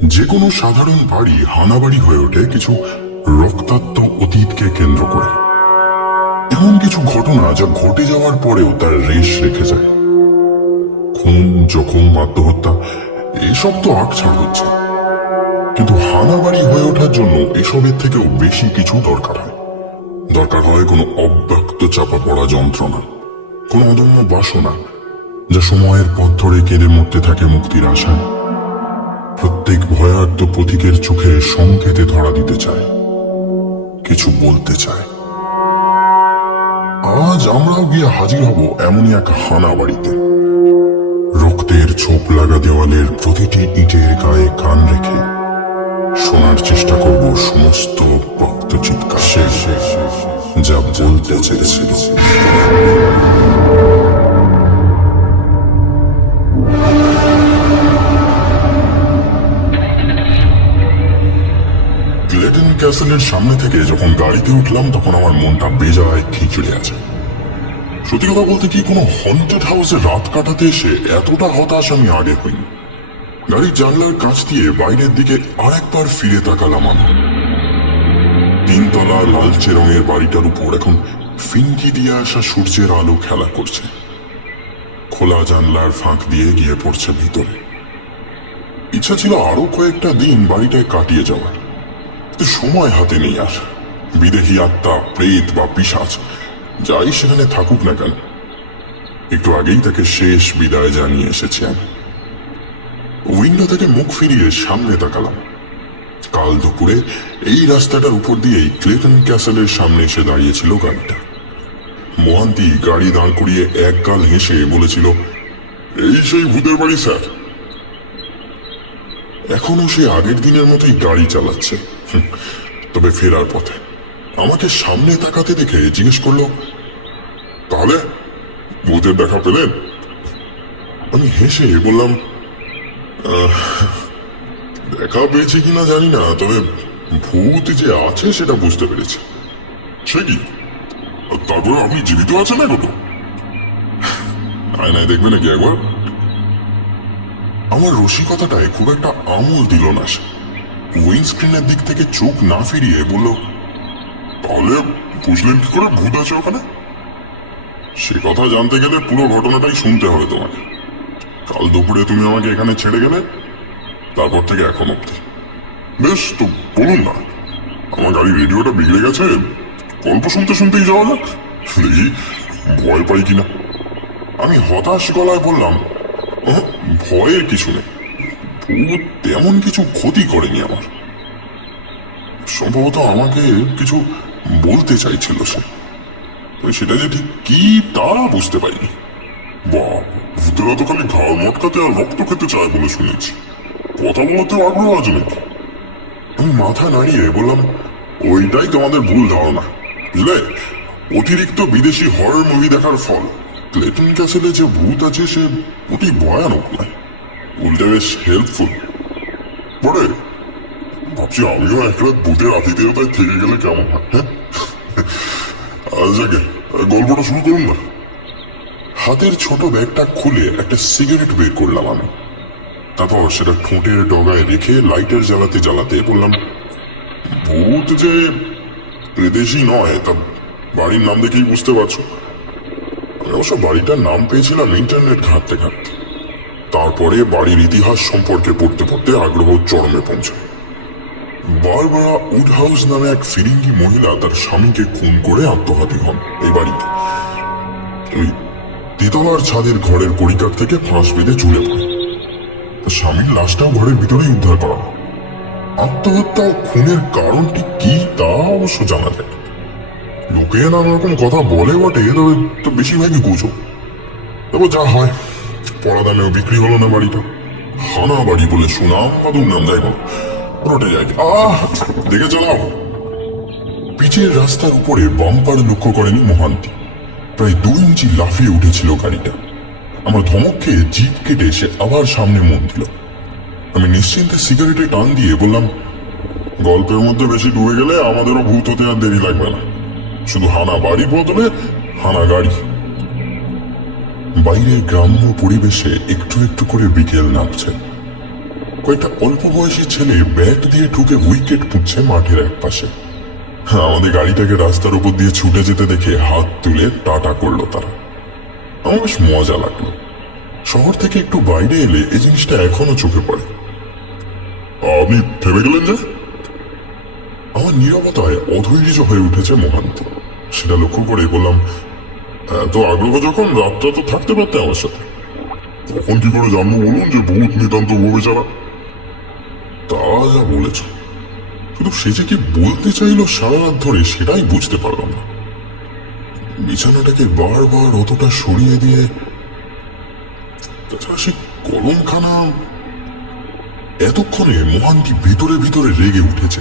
যে কোনো সাধারণ বাড়ি হানাবাড়ি হয়ে ওঠে কিছু রক্তাক্ত অতীতকে কেন্দ্র করে। এমন কিছু ঘটনা যা ঘটে যাওয়ার পরেও তার রেশ রেখে যায়। খুন, জখম, আত্মহত্যা এসব তো আঁকছাড় হচ্ছে, কিন্তু হানাবাড়ি হয়ে ওঠার জন্য এসবের থেকেও বেশি কিছু দরকার হয়। দরকার হয় কোনো অব্যক্ত চাপা পড়া যন্ত্রণা, কোনো অদম্য বাসনা যা সময়ের পথ ধরে কেঁদে মরতে থাকে মুক্তির আশায়। প্রত্যেক ভয়ার্ত পথিকের চোখে সংকেতে ধরা দিতে চায়, কিছু বলতে চায়। আজ আমরাও গিয়ে হাজির হব এমনই এক হানা বাড়িতে। রক্তের ছোপ লাগা দেওয়ালের প্রতিটি ইটের গায়ে কান রেখে শোনার চেষ্টা করব সমস্ত রক্ত চিৎকার, যা বলতে চেয়েছিল। ক্লেটন ক্যাসেলের সামনে থেকে যখন গাড়িতে উঠলাম তখন আমার মনটা বেজায় খিচড়ে আছে। সত্যি কথা বলতে কি, কোনো হন্টেড হাউসে রাত কাটাতে এসে এতটা হতাশ আমি আগে হইনি। গাড়ির জানলার কাছ দিয়ে বাইরের দিকে আরেকবার ফিরে তাকালাম আমি। তিনতলা লালচে রঙের বাড়িটার উপর এখন ফিনকি দিয়ে আসা সূর্যের আলো খেলা করছে, খোলা জানলার ফাঁক দিয়ে গিয়ে পড়ছে ভিতরে। ইচ্ছা ছিল আরো কয়েকটা দিন বাড়িটায় কাটিয়ে যাওয়ার, সময় হাতে নেই আর। বিদেহী আত্মা, প্রেত বা পিশাচ যাই সেখানে থাকুক না কেন, একটু আগেই তাকে শেষ বিদায় জানিয়ে এসেছি আমি। উইন্ডো থেকে মুখ ফিরিয়ে সামনে তাকালাম। কাল দুপুরে এই রাস্তাটার উপর দিয়েই ক্লেটন ক্যাসেলের সামনে এসে দাঁড়িয়েছিল গাড়িটা। মোহান্তি গাড়ি দাঁড় করিয়ে এক গাল হেসে বলেছিল, এই সেই ভূতের বাড়ি স্যার। এখনো সে আগের দিনের মতোই গাড়ি চালাচ্ছে, তবে ফেরার পথে। আমাকে সামনে তাকাতে দেখে জিজ্ঞেস করলো, তাহলে ভূতের দেখা পেলেন? আমি হেসে বললাম, দেখা পেয়েছি কিনা জানি না, তবে ভূত যে আছে সেটা বুঝতে পেরেছি। সে কি? তারপরে আপনি জীবিত আছেন না কত? আয়নায় দেখবে নাকি একবার? আমার রসিকতাটায় খুব একটা আমল দিল না সে। উইন্ডস্ক্রিনের দিক থেকে চোখ না ফিরিয়ে বলল, তাহলে বুঝলেন কি করে ভূত আছে ওখানে? সে কথা জানতে গেলে পুরো ঘটনাটাই শুনতে হবে তোমাকে। কাল দুপুরে তুমি আমাকে এখানে ছেড়ে গেলে, তারপর থেকে এখন অব্দি। বেশ, তো বলুন না, আমার গাড়ির রেডিওটা বিগড়ে গেছে, গল্প শুনতে শুনতেই যাওয়া যাক, দেখি ভয় পাই কিনা। আমি হতাশ গলায় বললাম, ভয়ের কিছু নেই, ভূত তেমন কিছু ক্ষতি করেনি আমার। সম্ভবত আমাকে কিছু বলতে চাইছিল সে, সেটা যে ঠিক কি তা বুঝতে পারিনি। বাপ, ভূতেরা তো খালি ঘাড় মটকাতে আর রক্ত খেতে চায় বলে শুনেছি, কথা বলতেও আগ্রহ আছে নাকি? আমি মাথা নাড়িয়ে বললাম, ওইটাই তোমাদের ভুল ধারণা, বুঝলে? অতিরিক্ত বিদেশি হরর মুভি দেখার ফল। ক্লেটন ক্যাসেলে যে ভূত আছে সে অতি ভয়ানক নয়, উল্টে বেশ হেল্পফুল। বড়ে ভাবছি আমিও এক রাত ভূতের আতিথেয়তায় থেকে গেলে কেমন হয়। হ্যাঁ, আচ্ছা, গল্পটা শুরু করুন না। হাতের ছোট ব্যাগটা খুলে একটা সিগারেট বের করলাম আমি। তারপর সেটা ঠোঁটের ডগায় রেখে লাইটার জ্বালাতে জ্বালাতে বললাম, ভূত যে বিদেশি নয় তা বাড়ির নাম দেখেই বুঝতে পারছো। আমি অবশ্য বাড়িটার নাম পেয়েছিলাম ইন্টারনেট ঘাঁটতে ঘাঁটতে। তারপরে বাড়ির ইতিহাস সম্পর্কে পড়তে পড়তে আগ্রহ চরমে পৌঁছায়। বারবারা উডহাউস নামে এক ফিরিঙ্গি মহিলা তার স্বামীকে খুন করে আত্মঘাতী হন এই বাড়িতে। ওই তেতলার ছাদের ঘরের কড়িকাঠ থেকে ফাঁস বেঁধে ঝুলে পড়ে। তার স্বামীর লাশটাও ঘরের ভিতরেই উদ্ধার করা হয়। আত্মহত্যা ও খুনের কারণটি কি তা অবশ্য জানা যায়। লোকে নানা রকম কথা বলে বটে, তবে তো বেশিরভাগই গুজব। তবে যা হয়, পড়া দামেও বিক্রি হলো না বাড়িটা। হানা বাড়ি বলে সুনাম বা দুর্নাম যাই বল, রটে যায়। দেখে চালাও। পিচের রাস্তার উপরে বাম্পার লক্ষ্য করেনি মোহান্তি। প্রায় 2 ইঞ্চি লাফিয়ে উঠেছিল গাড়িটা। আমার ধমক খেয়ে জিপ কেটে সে আবার সামনে মন দিল। আমি নিশ্চিন্তে সিগারেটে টান দিয়ে বললাম, গল্পের মধ্যে বেশি ডুবে গেলে আমাদেরও ভূত হতে আর দেরি লাগবে না, শুধু হানা বাড়ির বদলে হানা গাড়ি। বাইরের গ্রাম্য পরিবেশে একটু একটু করে বিকেল নামছে। কয়েকটা অল্প বয়সী ছেলে ব্যাট দিয়ে ঢুকে উইকেট পুঁতছে মাঠের এক পাশে। আমাদের গাড়িটাকে রাস্তার উপর দিয়ে ছুটে যেতে দেখে হাত তুলে টাটা করলো তারা। আমার বেশ মজা লাগলো। শহর থেকে একটু বাইরে এলে এই জিনিসটা এখনো চোখে পড়ে। আপনি থেমে গেলেন যে? আমার নীরবতায় অধৈর্য হয়ে উঠেছে মোহান্ত। সেটা লক্ষ্য করে বললাম, এত আগ্রহ যখন রাতটা তো থাকতে পারতে আমার সাথে। তখন কি করে জানবো বলুন যে ভূত নিতান্ত ভাবে ছাড়া? তা যা বলেছ, শুধু সে যে কি বলতে চাইলো সারা রাত ধরে সেটাই বুঝতে পারলাম না। বিছানাটাকে বারবার অতটা সরিয়ে দিয়ে, তাছাড়া সে কলমখানা। এতক্ষণে মোহান্তি ভিতরে ভিতরে রেগে উঠেছে।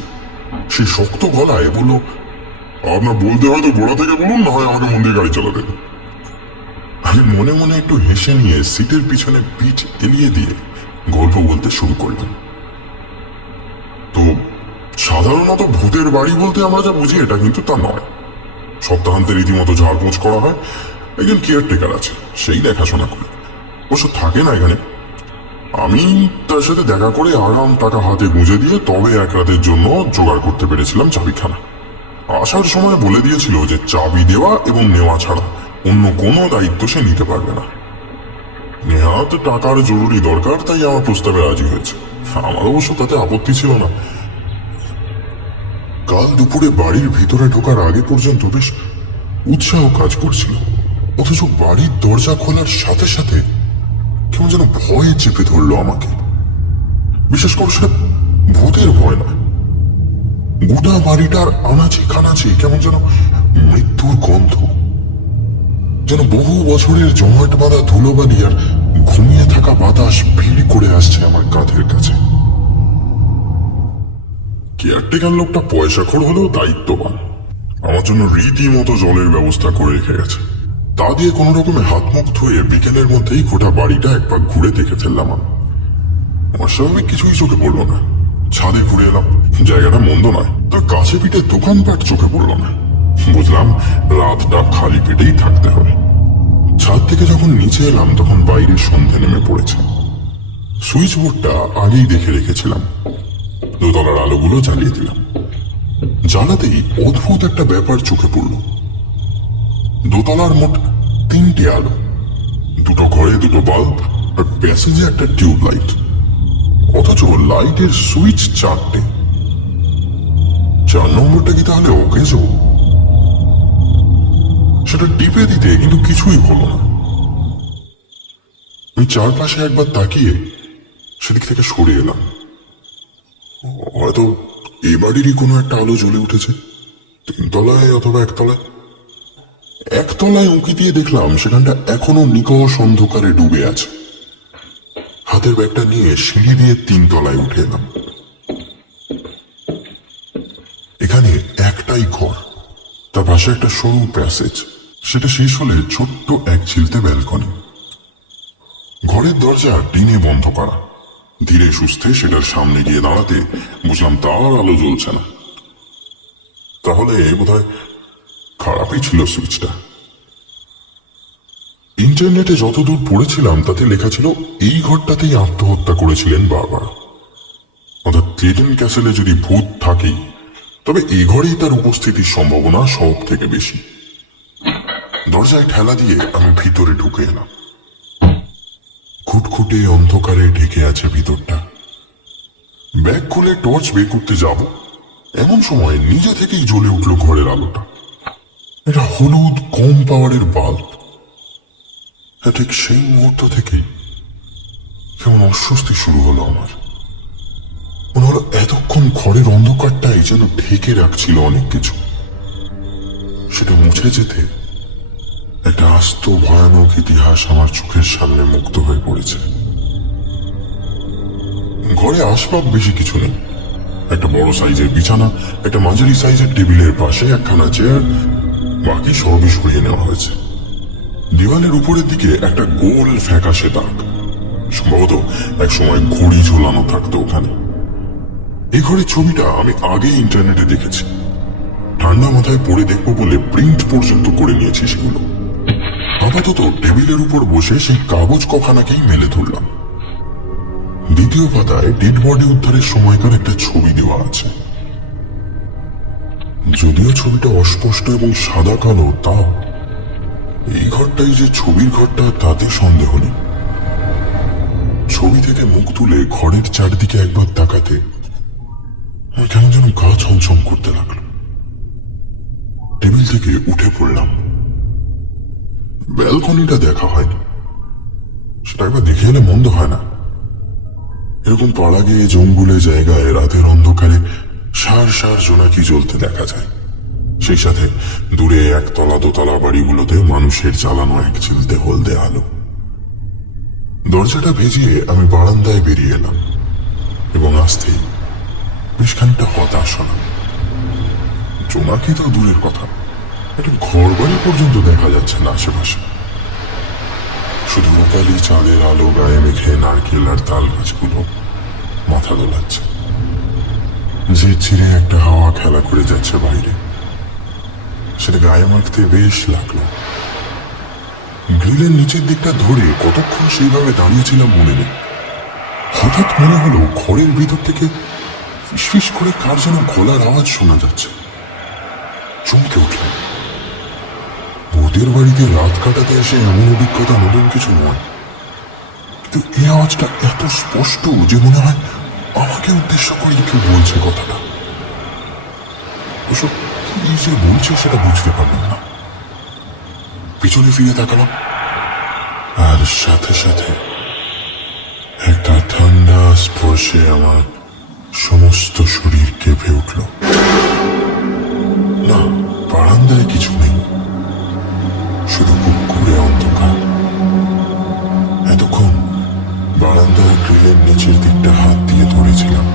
সে শক্ত গলায় বলল, আপনার বলতে হয়তো গোড়া থেকে বলুন, না হয় আমাকে মন দিয়ে গাড়ি চালাতে। আমি মনে মনে একটু হেসে নিয়ে সিটের পিছনে পিঠ এলিয়ে দিয়ে গল্প বলতে শুরু করলাম। তো সাধারণত ভূতের বাড়ি বলতে আমরা যা বুঝি এটা কিন্তু তা নয়। সপ্তাহান্তে রীতিমতো ঝাড়পোঁছ করা হয়, একজন কেয়ারটেকার আছে, সেই দেখাশোনা করে। অবশ্য থাকে না এখানে। আমি তার সাথে দেখা করে আরাম টাকা হাতে গুঁজে দিয়ে তবে এক রাতের জন্য জোগাড় করতে পেরেছিলাম চাবিখানা। আসার সময় বলে দিয়েছিল যে চাবি দেওয়া এবং নেওয়া ছাড়া অন্য কোনো দায়িত্ব সে নিতে পারবে না। নেহাত টাকার জরুরি দরকার, তাই আমার প্রস্তাবে রাজি হয়েছে। আমার অবশ্য তাতে আপত্তি ছিল না। কাল দুপুরে বাড়ির ভিতরে ঢোকার আগে পর্যন্ত বেশ উৎসাহ কাজ করছিল, অথচ বাড়ির দরজা খোলার সাথে সাথে কেমন যেন ভয়ে চেপে ধরলো আমাকে। বিশেষ করে সে ভূতের ভয় না, গোটা বাড়িটার আনাচে কানাচে কেমন যেন মৃত্যুর গন্ধ, যেন বহু বছরের জমাট বাঁধা ধুলোবালি আর ঘুমিয়ে থাকা বাতাস ভিড় করে আসছে আমার কাঁধের কাছে। কেয়ারটেকার লোকটা পয়সাখোর হলেও দায়িত্ববান। আমার জন্য রীতিমতো জলের ব্যবস্থা করে রেখে গেছে। তা দিয়ে কোনো রকমে হাত মুখ ধুয়ে বিকেলের মধ্যেই গোটা বাড়িটা একবার ঘুরে দেখে ফেললাম আমি। অস্বাভাবিক কিছুই চোখে পড়লো না। ছাদে ঘুরে এলাম, জায়গাটা মন্দ নয়, তবে কাছে পিঠে দোকানপাট চোখে পড়লো না। বুঝলাম রাতটা খালি পেটেই থাকতে হবে। ছাদ থেকে যখন নিচে এলাম তখন বাইরে সন্ধে নেমে পড়েছে। সুইচ বোর্ডটা আগেই দেখে রেখেছিলাম। দোতলার আলোগুলো জ্বালিয়ে দিলাম। জ্বালাতেই অদ্ভুত একটা ব্যাপার চোখে পড়ল। দোতলার মোট 3টে আলো, দুটো ঘরে দুটো বাল্ব আর প্যাসেজে একটা টিউব লাইট। অথচ লাইটের সুইচ 4টে। 4 নম্বরটা কি তাহলে অকেজ? সেটা টিপে দিতে কিন্তু কিছুই হলো না। আমি চারপাশে একবার তাকিয়ে সেদিক থেকে সরে এলাম। হয়তো এ বাড়িরই কোনো একটা আলো জ্বলে উঠেছে, 3 তলায় অথবা 1 তলায়। 1 তলায় উঁকি দিয়ে দেখলাম সেখানটা এখনো নিকষ অন্ধকারে ডুবে আছে। হাতের ব্যাগটা নিয়ে সিঁড়ি দিয়ে 3 তলায় উঠে এলাম। এখানে একটাই ঘর, তার পাশে একটা সরু প্যাসেজ। সেটা শেষ হলে ছোট্ট এক ছিলতে ব্যালকনি। ঘরের দরজা টিনে বন্ধ করা। ধীরে সুস্থে সেটার সামনে গিয়ে দাঁড়াতে বুঝলাম তার আলো জ্বলছে না। তাহলে বোধহয় খারাপই ছিল সুইচটা। ইন্টারনেটে যতদূর পড়েছিলাম তাতে লেখা ছিল এই ঘরটাতেই আত্মহত্যা করেছিলেন বাবা। অর্থাৎ ক্লেটন ক্যাসেলে যদি ভূত থাকেই, তবে এই ঘরেই তার উপস্থিতির সম্ভাবনা সব থেকে বেশি। দরজায় ঠেলা দিয়ে আমি ভিতরে ঢুকে এলাম। খুটখুটে অন্ধকারে ঢেকে আছে ভিতরটা। ব্যাগ খুলে টর্চ বের করতে যাব, এমন সময় নিজে থেকেই জ্বলে উঠল ঘরের আলোটা। এটা হলুদ কম পাওয়ারের বাল্ব। ঠিক সেই মুহূর্ত থেকেই কেমন অস্বস্তি শুরু হলো আমার। মনে হলো এতক্ষণ ঘরের অন্ধকারটাই যেন ঢেকে রাখছিল অনেক কিছু। সেটা মুছে যেতে একটা আস্ত ভয়ানক ইতিহাস আমার চোখের সামনে মুক্ত হয়ে পড়েছে। ঘরে আসবাব বেশি কিছু নেই। একটা বড় সাইজের বিছানা, একটা মাঝারি সাইজের টেবিলের পাশে একখানা চেয়ার, বাকি সবই সরিয়ে নেওয়া হয়েছে। দেওয়ালের উপরের দিকে একটা গোল ফ্যাকাশে দাগ, সম্ভবত এক সময় ঘড়ি ঝোলানো থাকতো ওখানে। এই ঘরের ছবিটা আমি আগে ইন্টারনেটে দেখেছি। ঠান্ডা মাথায় পড়ে দেখবো বলে প্রিন্ট পর্যন্ত করে নিয়েছি সেগুলো। আপাতত টেবিলের উপর বসে সেই কাগজ কখানাকেই মেলে ধরলাম। দ্বিতীয় পাতায় ডেড বডি উদ্ধারের সময়কার একটা ছবি দেওয়া আছে। যদিও ছবিটা অস্পষ্ট এবং সাদা কালো, তাও এই ঘরটাই যে ছবির ঘরটা তাতে সন্দেহ নেই। ছবি থেকে মুখ তুলে ঘরের চারদিকে একবার তাকাতে আমার কেমন যেন গা ছমছম করতে লাগলো। টেবিল থেকে উঠে পড়লাম। ব্যালকনিটা দেখা হয়নি, সেটা একবার দেখে এলে মন্দ হয় না। এরকম পাড়া গিয়ে জঙ্গলে জায়গায় রাতের অন্ধকারে সার সার জোনাকি জ্বলতে দেখা যায়। সেই সাথে দূরে একতলা দোতলা বাড়িগুলোতে মানুষের জ্বালানো এক চিলতে হলদে আলো। দরজাটা ভেজিয়ে আমি বারান্দায় বেরিয়ে এলাম এবং আসতেই বেশ খানিকটা হতাশ হলাম। জোনাকি তো দূরের কথা, একটা ঘর বাড়ি পর্যন্ত দেখা যাচ্ছে না আশেপাশে। শুধু রূপালি চাঁদের আলো গায়ে মেখে নারকেল আর তাল গাছগুলো মাথা দোলাচ্ছে। যে ছিঁড়ে একটা হাওয়া খেলা করে যাচ্ছে বাইরে, সেটা গায়ে মাখতে বেশ লাগলো। গ্রিলের নিচের দিকটা ধরে কতক্ষণ সেইভাবে দাঁড়িয়েছিলাম মনে নেই। হঠাৎ মনে হলো ঘরের ভিতর থেকে ফিসফিস করে কার যেন গলার আওয়াজ শোনা যাচ্ছে। চমকে উঠলাম। ওদের বাড়িতে রাত কাটাতে এসে এমন অভিজ্ঞতা নতুন কিছু নয়, কিন্তু এই আওয়াজটা এত স্পষ্ট যে মনে হয় আমাকে উদ্দেশ্য করে কেউ বলছে কথাটা। ওসব কি যে বলছে সেটা বুঝতে পারলাম না। পিছনে ফিরে তাকালাম, আর সাথে সাথে একটা ঠান্ডা স্পর্শে আমার সমস্ত শরীর কেঁপে উঠল। না, বারান্দায় কিছু নেই, শুধু পুকুরে অন্ধকার। এতক্ষণ বারান্দার গ্রিলের নিচের দিকটা হাত দিয়ে ধরেছিলাম।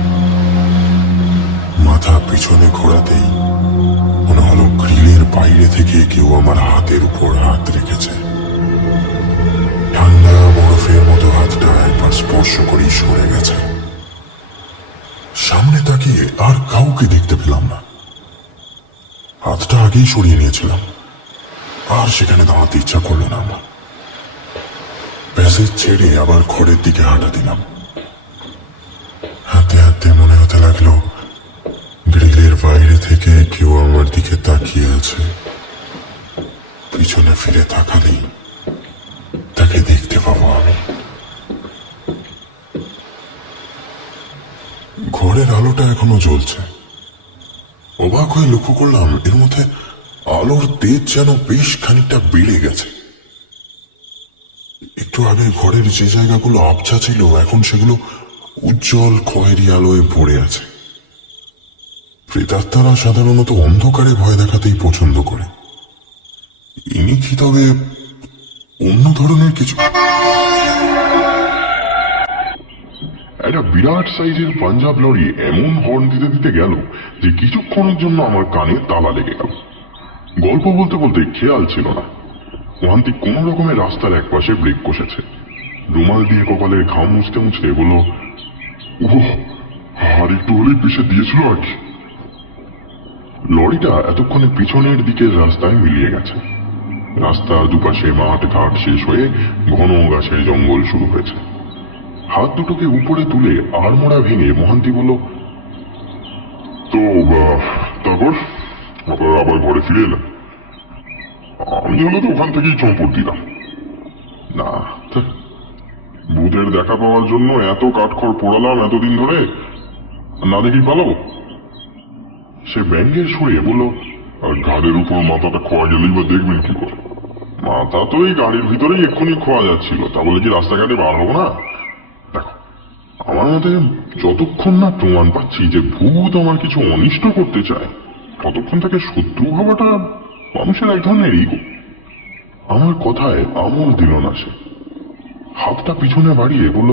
মাথা পিছনে ঘোরাতেই মনে হলো গ্রিলের বাইরে থেকে কেউ আমার হাতের উপর হাত রেখেছে। ঠান্ডা বরফের মতো হাতটা একবার স্পর্শ করেই সরে গেছে। সামনে তাকিয়ে আর কাউকে দেখতে পেলাম না। হাতটা আগেই সরিয়ে নিয়েছিলাম, আর সেখানে দাঁড়াতে ইচ্ছা করলো না আমার। প্যাসেজ ছেড়ে আবার ঘরের দিকে হাঁটা দিলাম। হাঁটতে হাঁটতে মনে হতে লাগলো গ্রিলের বাইরে থেকে কেউ আমার দিকে তাকিয়ে আছে। পিছনে ফিরে তাকালেই তাকে দেখতে পাবো আমি। ঘরের আলোটা এখনো জ্বলছে। অবাক হয়ে লক্ষ্য করলাম এর মধ্যে আলোর তেজ যেন বেশ খানিকটা বেড়ে গেছে। একটু আগে ঘরের যে জায়গাগুলো আবছা ছিল, এখন সেগুলো উজ্জ্বল খয়েরি আলোয় ভরে আছে। প্রেতাত্মারা সাধারণত অন্ধকারে ভয় দেখাতেই পছন্দ করে। ইনি কি তবে অন্য ধরনের কিছু? একটা বিরাট সাইজের পাঞ্জাব লরি এমন হর্ন দিতে দিতে গেল যে কিছুক্ষণের জন্য আমার কানে তালা লেগে গেল। গল্প বলতে বলতে খেয়াল ছিল না মহান্তি কোন রকমের রাস্তার একপাশে ব্রেক কষেছে। রুমাল দিয়ে কপালের ঘাম মুছতে মুছতে বলল, ওহ, আর একটু হলেই পিছে দিয়েছিল আর কি। লরিটা এতক্ষণে পিছনের দিকের রাস্তায় মিলিয়ে গেছে। রাস্তার দুপাশে মাঠ ঘাট শেষ হয়ে ঘন গাছের জঙ্গল শুরু হয়েছে। হাত দুটোকে উপরে তুলে আড়মোড়া ভেঙে মহান্তি বলল, তো তারপর আবার ঘরে ফিরে এলাম। আমি হলে তো ওখান থেকেই চম্পট দিলাম। না, ভূতের দেখা পাওয়ার জন্য এত কাঠখড় পোড়ালাম এতদিন ধরে, না দেখি পালাবো? সে ব্যঙ্গের সুরে বলল, ঘাড়ের উপর মাথাটা খোয়া গেলেই বা দেখবেন কি করে? মাথা তো এই গাড়ির ভিতরেই এক্ষুনি খোয়া যাচ্ছিল, তা বলে কি রাস্তাঘাটে বার হবো না? দেখো, আমার মতে যতক্ষণ না প্রমাণ পাচ্ছি যে ভূত আমার কিছু অনিষ্ট করতে চায়, ততক্ষণ তাকে শত্রু ভাবাটা মানুষের এক ধরনের ইগো। আমার কথায় আমল দিল না সে। হাতটা পিছনে বাড়িয়ে বলল,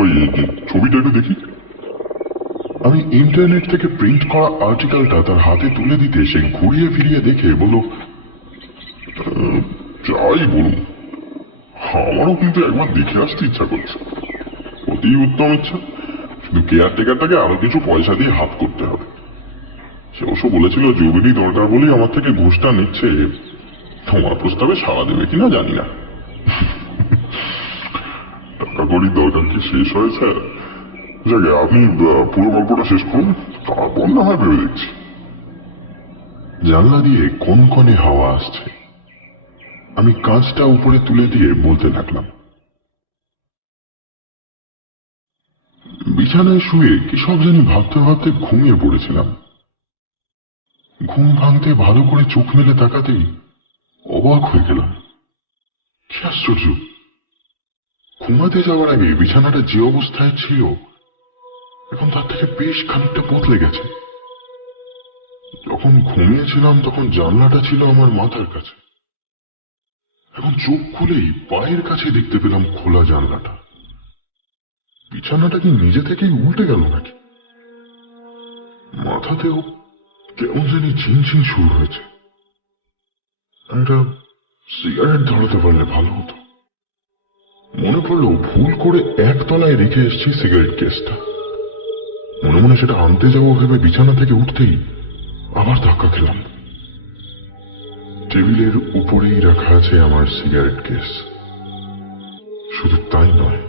ওই ছবিটা একটু দেখি। আমি ইন্টারনেট থেকে প্রিন্ট করা আর্টিকেলটা তার হাতে তুলে দিতে সে ঘুরিয়ে ফিরিয়ে দেখে বলল, যাই বলুন, আমারও কিন্তু একবার দেখে আসতে ইচ্ছা করছে। অতি উত্তম ইচ্ছা, শুধু কেয়ারটেকারটাকে আরো কিছু পয়সা দিয়ে হাত করতে হবে। সে অবশ্য বলেছিল জরুরি দরকার বলেই আমার থেকে ঘুষটা নিচ্ছে। তোমার প্রস্তাবে সাড়া দেবে কিনা জানি না। টাকা কড়ির দরকার কি শেষ হয়েছে? যাকে আপনি পুরো গল্পটা শেষ করুন, তারপর না হয় ভেবে দেখছি। জানলা দিয়ে কনকনে হাওয়া আসছে। আমি কাঁচটা উপরে তুলে দিয়ে বলতে লাগলাম, বিছানায় শুয়ে কি সব জানি ভাবতে ভাবতে ঘুমিয়ে পড়েছিলাম। ঘুম ভাঙতে ভালো করে চোখ মেলে তাকাতেই অবাক হয়ে গেলাম। কি আশ্চর্য, ঘুমাতে যাওয়ার আগে বিছানাটা যে অবস্থায় ছিল এখন তার থেকে বেশ খানিকটা বদলে গেছে। যখন ঘুমিয়েছিলাম তখন জানলাটা ছিল আমার মাথার কাছে, এখন চোখ খুলেই পায়ের কাছে দেখতে পেলাম খোলা জানলাটা। বিছানাটা কি নিজে থেকেই উল্টে গেল নাকি? মাথাতেও কেমন জানি ঝিনঝিন শুরু হয়েছে। একটা সিগারেট ধরাতে পারলে ভালো হতো। মনে পড়লো ভুল করে একতলায় রেখে এসেছি সিগারেট কেসটা। মনে মনে সেটা আনতে যাবো ভেবে বিছানা থেকে উঠতেই আবার ধাক্কা খেলাম। টেবিলের উপরেই রাখা আছে আমার সিগারেট কেস। শুধু তাই নয়,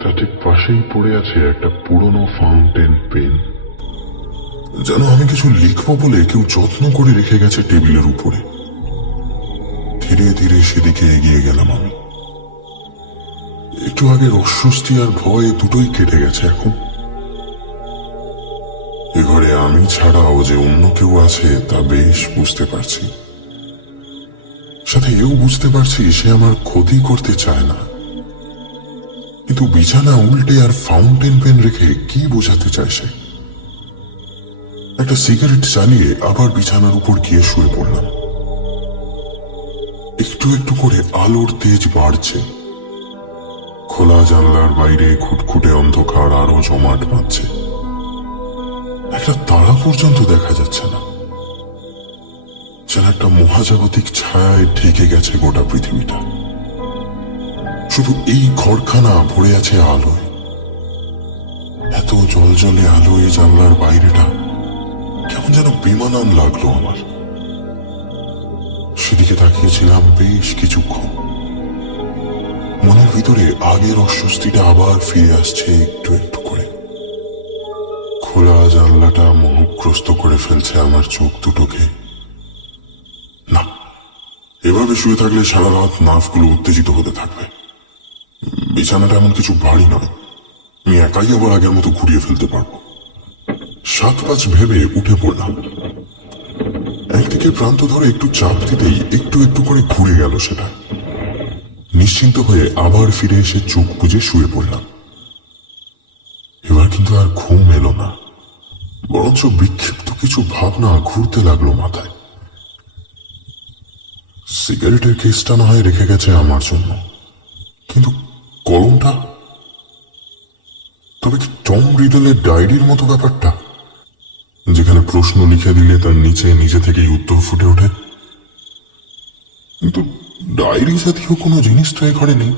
তার ঠিক পাশেই পড়ে আছে একটা পুরনো ফাউন্টেন পেন। যেন আমি কিছু লিখবো বলে কেউ যত্ন করে রেখে গেছে টেবিলের উপরে। ধীরে ধীরে সেদিকে এগিয়ে গেলাম আমি। একটু আগের অস্বস্তি আর ভয় দুটোই কেটে গেছে এখন। এ ঘরে আমি ছাড়াও যে অন্য কেউ আছে তা বেশ বুঝতে পারছি। সাথে এও বুঝতে পারছি সে আমার ক্ষতি করতে চায় না। কিন্তু বিছানা উল্টে আর ফাউন্টেন পেন রেখে কি বোঝাতে চায় সে? একটা সিগারেট চালিয়ে আবার বিছানার উপর গিয়ে শুয়ে পড়লাম। একটু একটু করে আলোর তেজ বাড়ছে। খোলা জানলার বাইরে খুটখুটে অন্ধকার আরো জমাট বাঁধছে। একটা তারা পর্যন্ত দেখা যাচ্ছে না। যেন একটা মহাজাগতিক ছায়ায় ঢেকে গেছে গোটা পৃথিবীটা। শুধু এই ঘরখানা ভরে আছে আলোয়। এত জলজলে আলোয় জানলার বাইরেটা কেমন যেন বেমানান লাগলো আমার। সেদিকে তাকিয়েছিলাম বেশ কিছুক্ষণ। মনের ভিতরে আগের অস্বস্তিটা আবার ফিরে আসছে একটু একটু করে। খোলা জানলাটা মোহগ্রস্ত করে ফেলছে আমার চোখ দুটোকে। না, এভাবে শুয়ে থাকলে সারা রাত নার্ভগুলো উত্তেজিত হতে থাকবে। বিছানাটা এমন কিছু ভারী নয়, আমি একাই আবার আগের মতো ঘুরিয়ে ফেলতে পারবো। 7-5 ভেবে উঠে পড়লাম। একদিকে প্রান্ত ধরে একটু চাপ দিতেই একটু একটু করে ঘুরে গেল সেটা। নিশ্চিন্ত হয়ে আবার ফিরে এসে চোখ বুজে শুয়ে পড়লাম। এবার কিন্তু আর ঘুম এলো না, বরঞ্চ বিক্ষিপ্ত কিছু ভাবনা ঘুরতে লাগলো মাথায়। সিগারেটের কেসটা না হয় রেখে গেছে আমার জন্য, কিন্তু কলমটা? তবে কি টম রিডলের ডায়েরির মতো ব্যাপারটা, যেখানে প্রশ্ন লিখে দিলে তার নিচে নিজে থেকেই উত্তর ফুটে ওঠে? কিন্তু ডায়েরি জাতীয় কোনো জিনিস তো এ ঘরে নেই।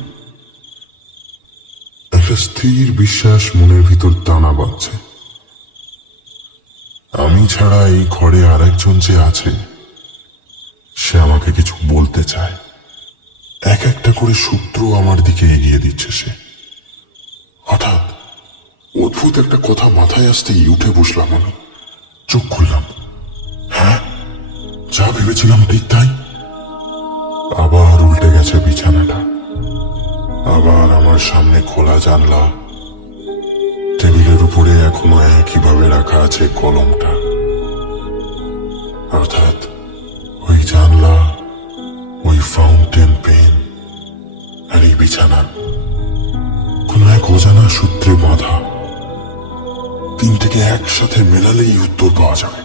একটা স্থির বিশ্বাস মনের ভিতর টানা বাঁধছে। আমি ছাড়া এই ঘরে আর একজন যে আছে, সে আমাকে কিছু বলতে চায়। এক একটা করে সূত্র আমার দিকে এগিয়ে দিচ্ছে সে। হঠাৎ অদ্ভুত একটা কথা মাথায় আসতেই উঠে বসলাম আমি। চোখ খুললাম। হ্যাঁ, যা ভেবেছিলাম ঠিক তাই। আবার উল্টে গেছে বিছানাটা। আবার আমার সামনে খোলা জানলা। টেবিলের উপরে এখনো একইভাবে রাখা আছে কলমটা। অর্থাৎ ওই জানলা, ওই ফাউন্টেন পেন আর এই বিছানা কোন এক অজানা সূত্রে বাঁধা। তিনটিকে একসাথে মেলালেই উত্তর পাওয়া যাবে।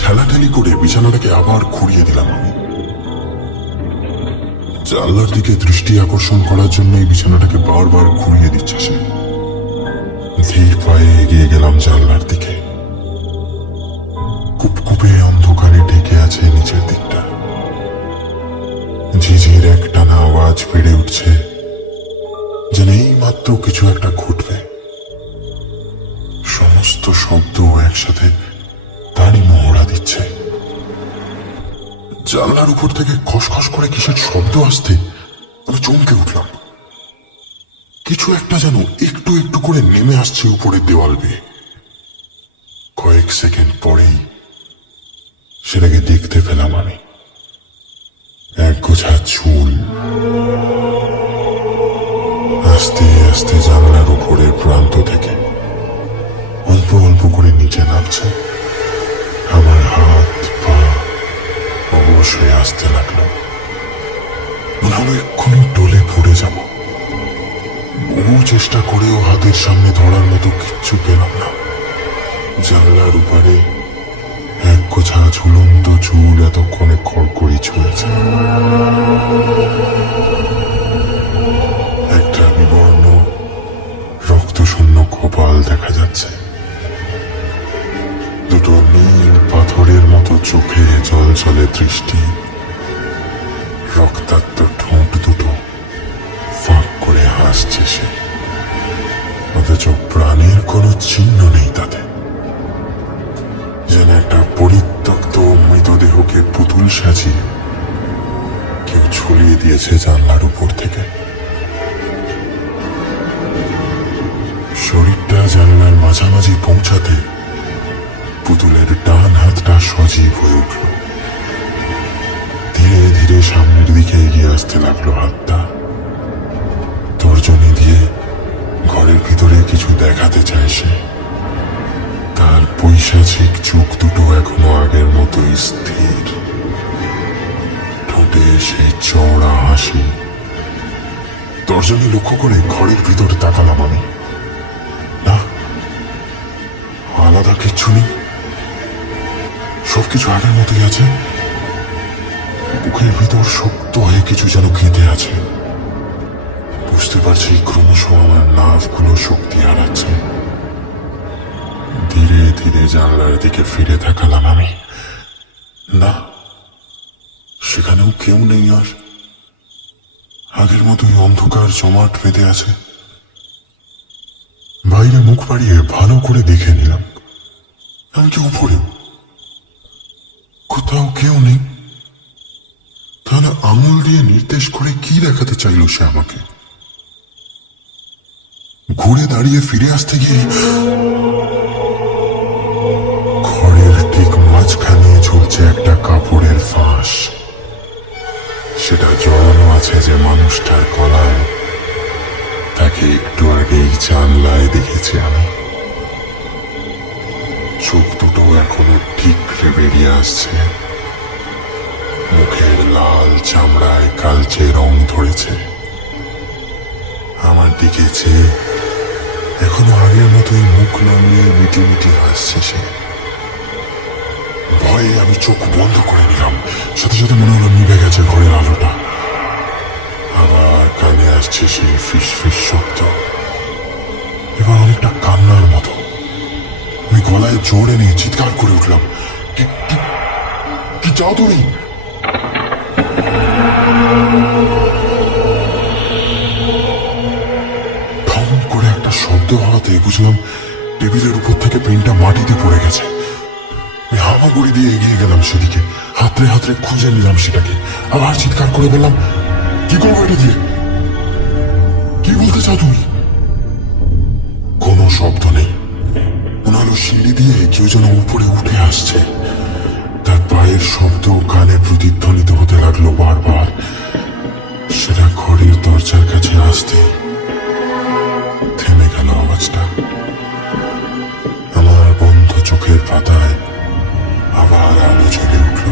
ঠেলাঠেলি করে বিছানাটাকে আবার ঘুরিয়ে দিলাম আমি। জানলার দিকে দৃষ্টি আকর্ষণ করার জন্য এই বিছানাটাকে বারবার ঘুরিয়ে দিচ্ছে সে। ধীর পায়ে এগিয়ে গেলাম জানলার দিকে। কুপকুপে অন্ধকারে ঢেকে আছে নিচের দিকটা। ঝিঝির একটানা আওয়াজ বেড়ে উঠছে, যেন এই মাত্র কিছু একটা ঘটবে। সমস্ত শব্দ একসাথে তারই মহড়া দিচ্ছে। জানলার উপর থেকে খসখস করে কিসের শব্দ আসতে আমি চমকে উঠলাম। কিছু একটা যেন একটু একটু করে নেমে আসছে উপরের দেওয়াল বেয়ে। কয়েক সেকেন্ড পরেই সেটাকে দেখতে পেলাম আমি। এক গোছা চুল আস্তে আস্তে জানলার উপরের প্রান্ত থেকে অল্প অল্প করে নিচে নামছে। আমার হাত পা অবশ্যই আসতে লাগলো। মনে হলো এক্ষুনি ডলে পড়ে যাব। বহু চেষ্টা করেও হাতের সামনে ধরার মতো কিচ্ছু পেলাম না। জানলার উপরে এক গোছা ঝুলন্ত চুল এতক্ষণে খড়খড়ি ছুঁয়েছে। একটা বিবর্ণ রক্তশূন্য কপাল দেখা যাচ্ছে। দুটো নীল পাথরের মতো চোখে জলজলে দৃষ্টি, রক্তাক্ত ঠোঁট দুটো ফাঁক করে হাসছে সে, অথচ প্রাণের কোনো চিহ্ন নেই তাতে। যেন একটা পরিত্যক্ত মৃতদেহকে পুতুল সাজিয়ে কেউ ঝুলিয়ে দিয়েছে জানলার উপর থেকে। শরীরটা জানলার মাঝামাঝি পৌঁছাতে পুতুলের ডান হাতটা সজীব হয়ে উঠল। ধীরে ধীরে সামনের দিকে এগিয়ে আসতে লাগলো হাতটা। তর্জনী দিয়ে ঘরের ভিতরে কিছু দেখাতে চায় সে। তার পৈশাচিক চোখ দুটো এখনো আগের মতোই স্থির, ঠোঁটে সেই চওড়া হাসি। তর্জনী লক্ষ্য করে ঘরের ভিতরে তাকালাম আমি। না, আলাদা কিচ্ছু নেই, সবকিছু আগের মতোই আছে। বুকের ভিতর শক্ত হয়ে কিছু যেন কেঁদে আছে। বুঝতে পারছি ক্রমশ আমার নার্ভগুলো শক্তি হারাচ্ছে। ধীরে ধীরে জানলার দিকে ফিরে তাকালাম আমি। না, সেখানেও কেউ নেই। আর আগের মতোই অন্ধকার জমাট বেঁধে আছে। বাইরে মুখ বাড়িয়ে ভালো করে দেখে নিলাম, এমনকি উপরেও কোথাও কেউ নেই। তাহলে আঙুল দিয়ে নির্দেশ করে কি দেখাতে চাইল সে আমাকে? ঘুরে দাঁড়িয়ে ফিরে আসতে গিয়ে ঘরের ঠিক মাঝখানে ঝুলছে একটা কাপড়ের ফাঁস। সেটা জড়ানো আছে যে মানুষটার গলায়, তাকে একটু আগেই জানলায় দেখেছি আমি। চোখ দুটো এখনো ঠিকরে বেরিয়ে আসছে। মুখের লাল চামড়ায় কালচে রং ধরেছে। আমার দিকে চেয়ে এখনো আগের মতোই মুখ নামিয়ে মিটি মিটি হাসছে সে। ভয়ে আমি চোখ বন্ধ করে নিলাম। সাথে সাথে মনে হলো নিভে গেছে ঘরের আলোটা। আবার কানে আসছে সেই ফিস ফিস শব্দ, এবার অনেকটা কান্নার মতো। আমি গলায় জোরে নিয়ে চিৎকার করে উঠলাম, কি চাও তুমি? ঠম করে একটা শব্দ হওয়াতে বুঝলাম টেবিলের উপর থেকে পেনটা মাটিতে পড়ে গেছে। আমি হামাগুড়ি দিয়ে এগিয়ে গেলাম সেদিকে, হাতড়ে হাতড়ে খুঁজে নিলাম সেটাকে। আবার চিৎকার করে বললাম, কি করবো এটা দিয়ে? কি বলতে চাও তুমি? কোনো শব্দ নেই। মনে হলো সিঁড়ি দিয়ে কেউ যেন উপরে উঠে আসছে। তার পায়ের শব্দ কানে প্রতিধ্বনিত হতে লাগলো বারবার। সেটা ঘরের দরজার কাছে আসতে থেমে গেল আওয়াজটা। আমার বন্ধ চোখের পাতায় আবার আলো জ্বলে উঠল,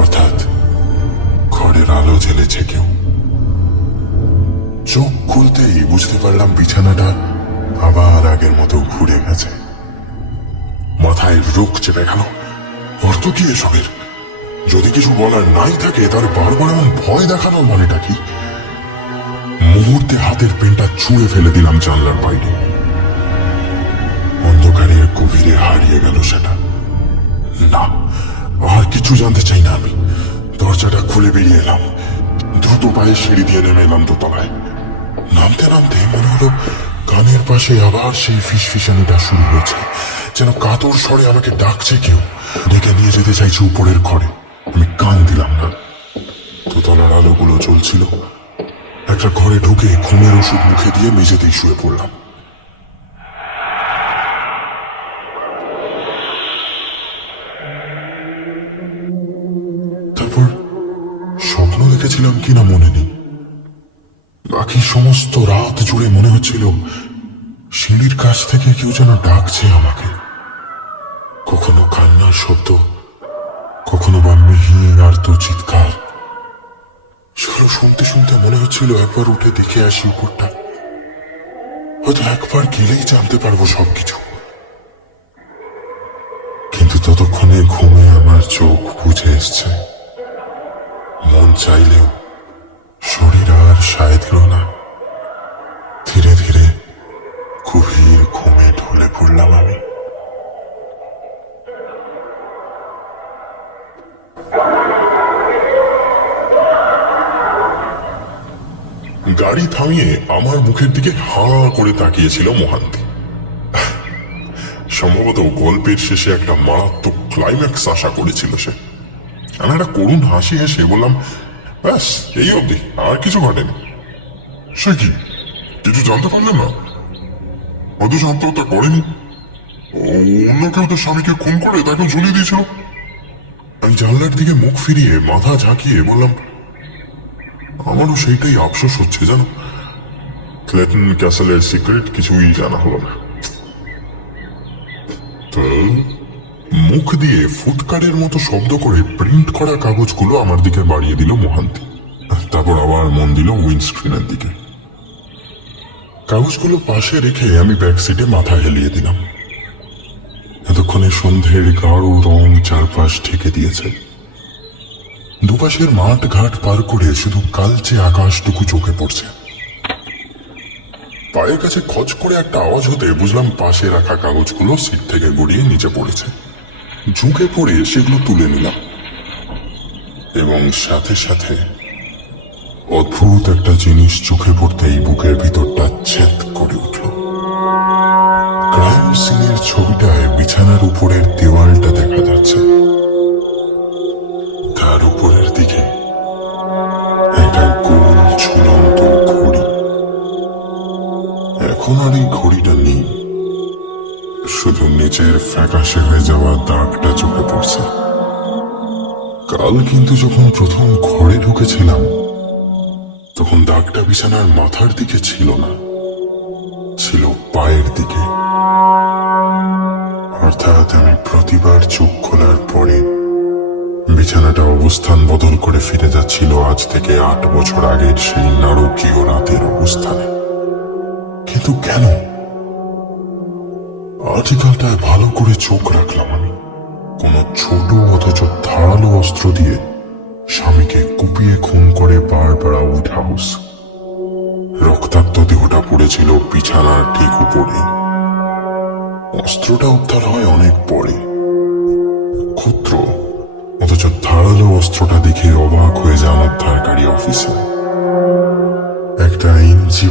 অর্থাৎ ঘরের আলো জ্বেলেছে কেউ। চোখ খুলতেই বুঝতে পারলাম বিছানাটা আবার আগের মতো ঘুরে গেছে। মাথায় রোগ চেপে গেল। অর্থ কি এসবের? যদি কিছু বলার নাই থাকে তাহলে বারবার এমন ভয় দেখানোর মানেটা কি? মুহূর্তে হাতের পেনটা ছুঁড়ে ফেলে দিলাম জানলার বাইরে। অন্ধকারের গভীরে হারিয়ে গেল সেটা। না, আর কিছু জানতে চাই না আমি। দরজাটা খুলে বেরিয়ে এলাম। দ্রুত পায়ে সিঁড়ি দিয়ে নেমে এলাম দোতলায়। নামতে নামতে মনে হলো কানের পাশে আবার সেই ফিসফিসানিটা শুরু হয়েছে। যেন কাতর স্বরে আমাকে ডাকছে কেউ, ডেকে নিয়ে যেতে চাইছে উপরের ঘরে। আমি কান দিলাম না। দোতলার আলোগুলো জ্বলছিল। একটা ঘরে ঢুকে ঘুমের ওষুধ মুখে দিয়ে মেঝেতেই শুয়ে পড়লাম। তারপর স্বপ্ন দেখেছিলাম কিনা মনে নেই, বাকি সমস্ত রাত জুড়ে মনে হচ্ছিল সিঁড়ির কাছ থেকে কেউ যেন ডাকছে আমাকে। কখনো কান্নার শব্দ, কখনো বা মিহি আর্ত চিৎকার। সেগুলো শুনতে শুনতে মনে হচ্ছিল একবার উঠে দেখে আসি উপরটা, হয়তো একবার গেলেই জানতে পারবো সবকিছু। কিন্তু ততক্ষণে ঘুমে আমার চোখ বুঝে এসছে। মন চাইলেও শরীর আর সায় দিল না। ধীরে ধীরে গভীর ঘুমে ঢলে পড়লাম আমি। গাড়ি থামিয়ে আমার মুখের দিকে হাঁ করে তাকিয়েছিল মোহান্তি। সম্ভবত গল্পের শেষে একটা মারাত্মক ক্লাইম্যাক্স আশা করেছিল সে। আমি একটা করুণ হাসি হেসে বললাম, ব্যাস এই অবধি, আর কিছু ঘটেনি। সে কি, কিছু জানতে পারলেন না? হয়তো আত্মহত্যা করেনি, অন্য কেউ তার স্বামীকে খুন করে তাকে ঝুলিয়ে দিয়েছিল। আমি জানলার দিকে মুখ ফিরিয়ে মাথা ঝাঁকিয়ে বললাম, আমারও সেইটাই আফসোস হচ্ছে জানো, ক্লেটন ক্যাসেলের সিক্রেট কিছুই জানা হলো না। তো মুখ দিয়ে ফুটকারের মতো শব্দ করে প্রিন্ট করা কাগজগুলো আমার দিকে বাড়িয়ে দিল মোহান্তি। তারপর আবার মন দিল উইন্ডস্ক্রিনের দিকে। কাগজগুলো পাশে রেখে আমি ব্যাক সিটে মাথা হেলিয়ে দিলাম। এতক্ষণে সন্ধ্যের গাঢ় রং চারপাশ ঢেকে দিয়েছে। দুপাশের মাঠ ঘাট পার করে শুধু কালচে আকাশটুকু চোখে পড়ছে। পায়ের কাছে খচ করে একটা আওয়াজ হতে বুঝলাম পাশে রাখা কাগজগুলো সিট থেকে গড়িয়ে নিচে পড়েছে। ঝুঁকে পড়ে সেগুলো তুলে নিলাম এবং সাথে সাথে অদ্ভুত একটা জিনিস চোখে পড়তেই বুকের ভিতরটা ছেদ করে উঠল। ক্রাইম সিনের ছবিটায় বিছানার উপরের দেওয়ালটা দেখা যাচ্ছে। তার উপরের দিকে একটা গোল ঝুলন্ত ঘড়ি। এখন আর এই ঘড়িটা নেই, শুধু নিচের ফ্যাকাশে হয়ে যাওয়া দাগটা চোখে পড়ছে। কাল কিন্তু যখন প্রথম ঘরে ঢুকেছিলাম তখন দাগটা বিছানার মাথার দিকে ছিল না, ছিল পায়ের দিকে। অর্থাৎ আমি প্রতিবার চোখ খোলার পরে বিছানাটা অবস্থান বদল করে ফিরে যাচ্ছিল আজ থেকে 8 বছর আগের সেই নারকীয় রাতের অবস্থানে। কিন্তু কেন? আর্টিকেলটায় ভালো করে চোখ রাখলাম আমি। কোন ছোট অথচ ধারালো অস্ত্র দিয়ে স্বামীকে কুপিয়ে খুন করে বারবারা উড হাউস। রক্তাক্ত দেহটা পড়েছিল বিছানার ঠিক উপরে। অস্ত্রটা উদ্ধার হয় অনেক পরে। ক্ষুদ্র অথচ ধারালো অস্ত্রটা দেখে অবাক হয়ে যান উদ্ধারকারী অফিসার। একটা 1.5 ইঞ্চি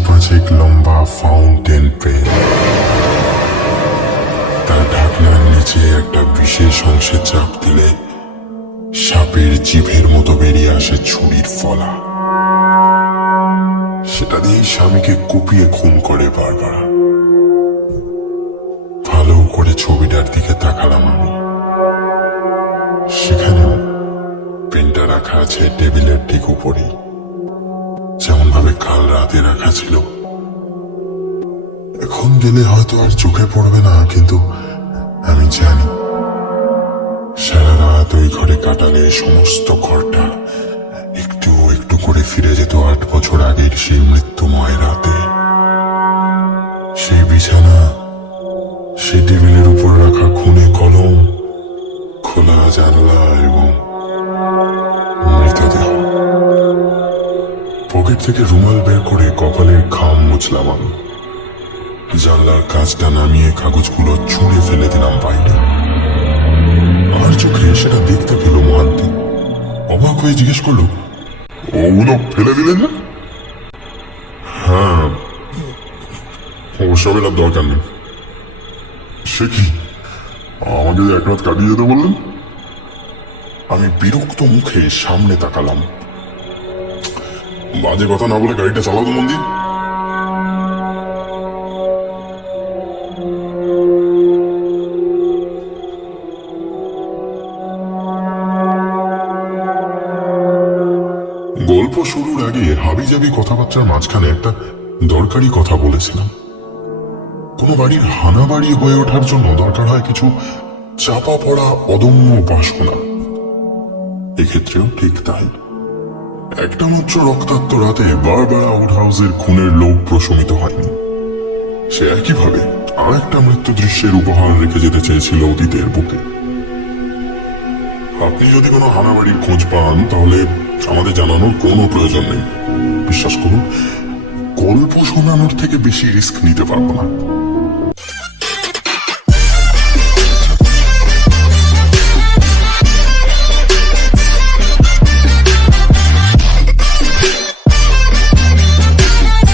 লম্বা ফাউন্টেন পেন। তার ঢাকনার নিচে একটা বিশেষ অংশে চাপ দিলে সাপের জিভের মতো বেরিয়ে আসে ছুরির ফলা। সেটা দিয়েই স্বামীকে কুপিয়ে খুন করে বারবারা। ভালো করে ছবিটার দিকে তাকালাম আমি। সেখানেও পেনটা রাখা আছে টেবিলের ঠিক উপরে, যেমন ভাবে কাল রাতে রাখা ছিল। এখন গেলে হয়তো আর চোখে পড়বে না, কিন্তু আমি জানি সারা রাত ওই ঘরে কাটালে সমস্ত ঘরটা একটু একটু করে ফিরে যেত 8 বছর আগের সেই মৃত্যুময় রাতে। সেই বিছানা, সেই টেবিলের উপর রাখা খুনে কলম, খোলা জানলা এবং মৃতদেহ। পকেট থেকে রুমাল বের করে কপালের ঘাম মুছলাম আমি। জানলার কাজটা নামিয়ে কাগজগুলো ছুঁড়ে ফেলে দিলাম বাইরে। আর চোখে সেটা দেখতে পেল মোহান্তি। অবাক হয়ে জিজ্ঞেস করলো, ওগুলো ফেলে দিলেন না? হ্যাঁ, ওসবের আর দরকার নেই। সে কি, আমাকে এক রাত কাটিয়ে যেতে বললেন? আমি বিরক্ত মুখে সামনে তাকালাম। বাজে কথা না বলে গাড়িটা চালাও তো মন্দির। গল্প শুরুর আগে হাবিজাবি কথাবার্তার মাঝখানে একটা দরকারি কথা বলেছিলাম। কোনো বাড়ির হানাবাড়ি হয়ে ওঠার জন্য দরকার হয় কিছু চাপা পড়া অদম্য বাসনা। এক্ষেত্রেও ঠিক তাই। একটা মাত্র রক্তাক্ত রাতে বারবার আউট হাউসের খুনের লোক প্রশমিত হয়নি। সে একইভাবে আর একটা মৃত্যু দৃশ্যের উপহার রেখে যেতে চেয়েছিল অতীতের বুকে। আপনি যদি কোনো হানাবাড়ির খোঁজ পান তাহলে আমাদের জানানোর কোনো প্রয়োজন নেই। বিশ্বাস করুন, গল্প শোনানোর থেকে বেশি রিস্ক নিতে পারবো না।